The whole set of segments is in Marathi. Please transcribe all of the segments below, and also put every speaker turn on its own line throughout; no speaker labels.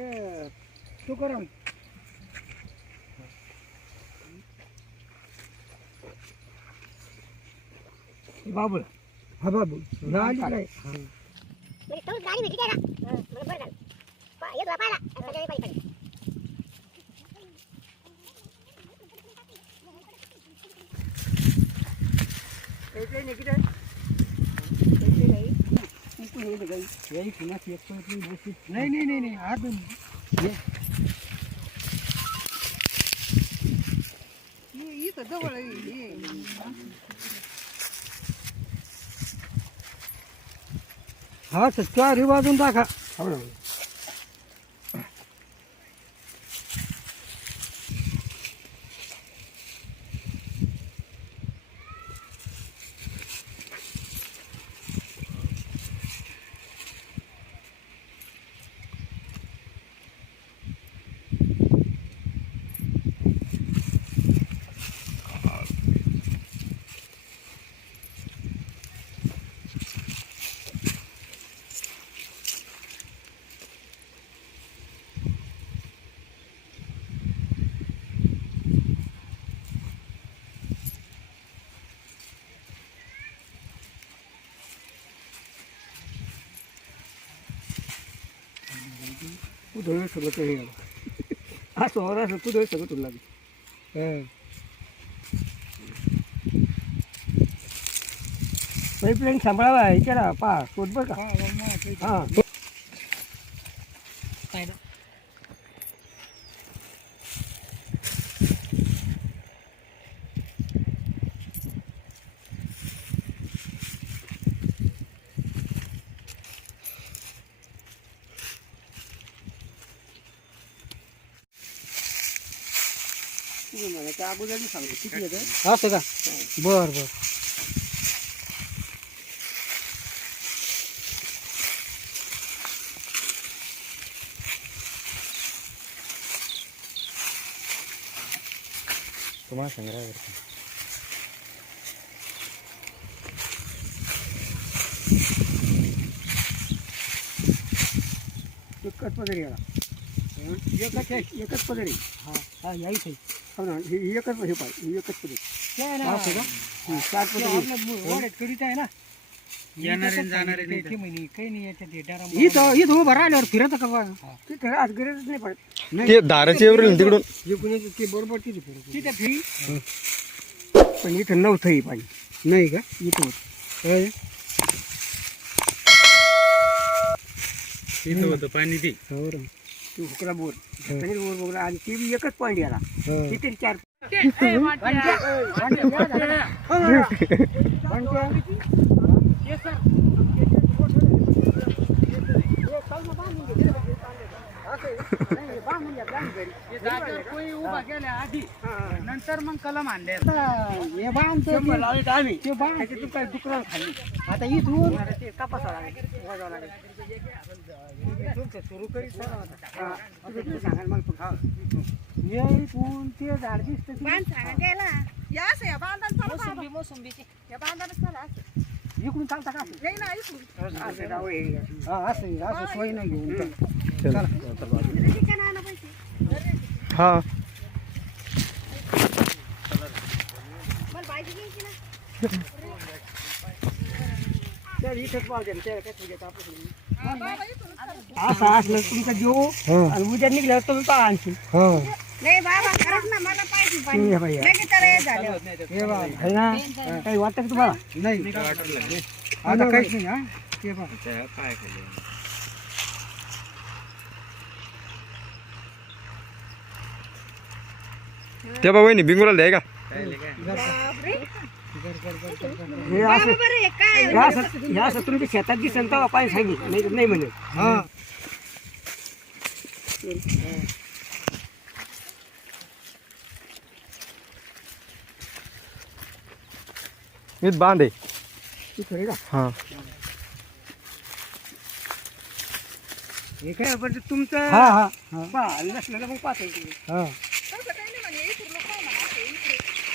કે શું કરો? બાબુલ હા બાબુલ ના
ના મેરે તો ગાડી બેઠી જરા મને પર ગાડી પા યે દવા પાડા એટલે જઈ પડી પડી.
એ જઈ નીકળી नाही नाही नाही नाही आत इथं जवळ आहे, हा सच्चा रिवाजून दाखा हळूहळू हो. उधळ सगळं काही आलं. असं वर असं तुझं सगळं तुला लागेल. पाईपलाईन सांभाळावा विचारा पा शोध बरं का. हां अगोदर सांगतो किती येतं असं का बर बर।
तुम्हाला संग्रह करतो
एकच पदरी एकच एकच पदरी हा हा यायच आहे हो ना हे हे एकच हे पाहिजे हे एकच हं, सात
करीत आहे ना.
येणारे जाणारे नाही
ते म्हणे काही नाही याच्यात हे डारा
इथं इथं उभं राहिल्यावर फिरत का बा? आज गरजच नाही पडत. नाही.
ते दाराचे एवढे तिकडून
जे कोणी ते बरोबर तिथे फिरत
तिथे
पण इथं नव्हतं हे पाणी. नाही का? इथं होतं.
होतं पाणी ते.
हो रे. ते हुकला बोर. आणि बोर बघला आणि ते बी एकच पॉईंट याला. तिथे चार
कोणी उभा केल्या आधी नंतर मग कलम आणले.
हे तर आम्ही. ते बांध. दुकान खाली. आता इथून ते तपासावं लागेल. वाजावं लागेल. तुमचं सुरू करीत तू सांगाल मग तू हा. इथून ते झाड दिसतं.
बांध.
या असं या चला
मोसंबी मोसंबीची.
या चला असं.
इकडून चालता का असं?
येई ना इकडून.
असं असं सोय नाही घेऊन.
पैसे.
हा।
असं असलं तुमचा जीव आणि उद्या निघल्यावर तुम्ही पहा आणखी
नाही बाबा खरंच ना मला पाहिजे पाणी
हे बाई,
लगेच तर हे झालं
हे बघा, है ना काही वाटतं का तुम्हाला नाही आता काहीच नाही हा ते पहा.
काय त्या बाबा बिंगुराला द्याय का.
हे असं
हे
हे हे असं तुमच्या शेतात दिसेल तेव्हा पाणी सांगितलं. नाही तर नाही म्हणे.
मीच बांध आहे
का?
हा.
हे काय पण तुमचं
हा हा.
नसलं मग पाहता. तुम्ही.
हा.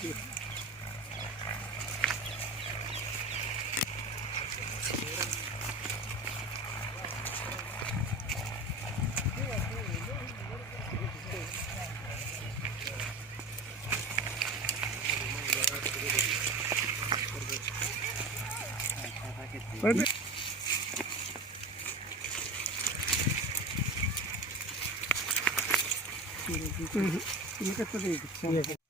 Perfect. ini kita tuh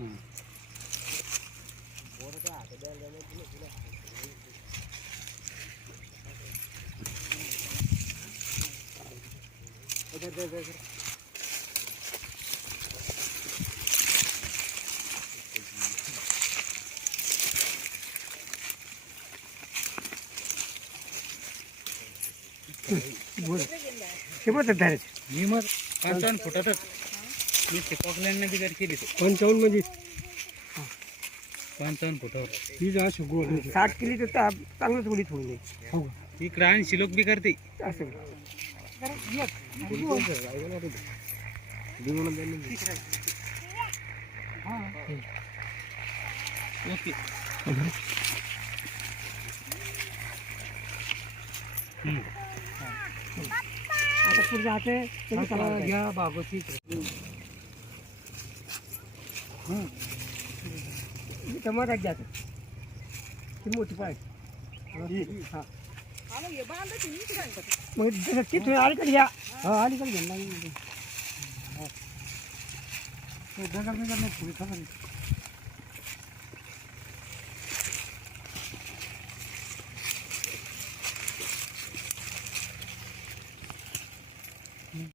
म्हणतो हे बघ धारायचे
मी मग पंचावन्न फुटातच. मी चिपकल्यांना बिगाड केली
पंचावन्न म्हणजे
पंचावन्न फुटावर
ही जा गोल साठ केली तर ता- चांगलंच उडीत होईल हो
इकडं आणि शिलोक बी करते
असं
ओके.
आता पुढे जाते तुम्ही चला घ्या बागोची. તમારા જ જાતે મોટી પાડી હા ಕಿತ್ತು ಆಡಿ ಕಡಿಯ ಹಾಂ ಆಡಿ ಕಡಿಯ ಎಲ್ಲ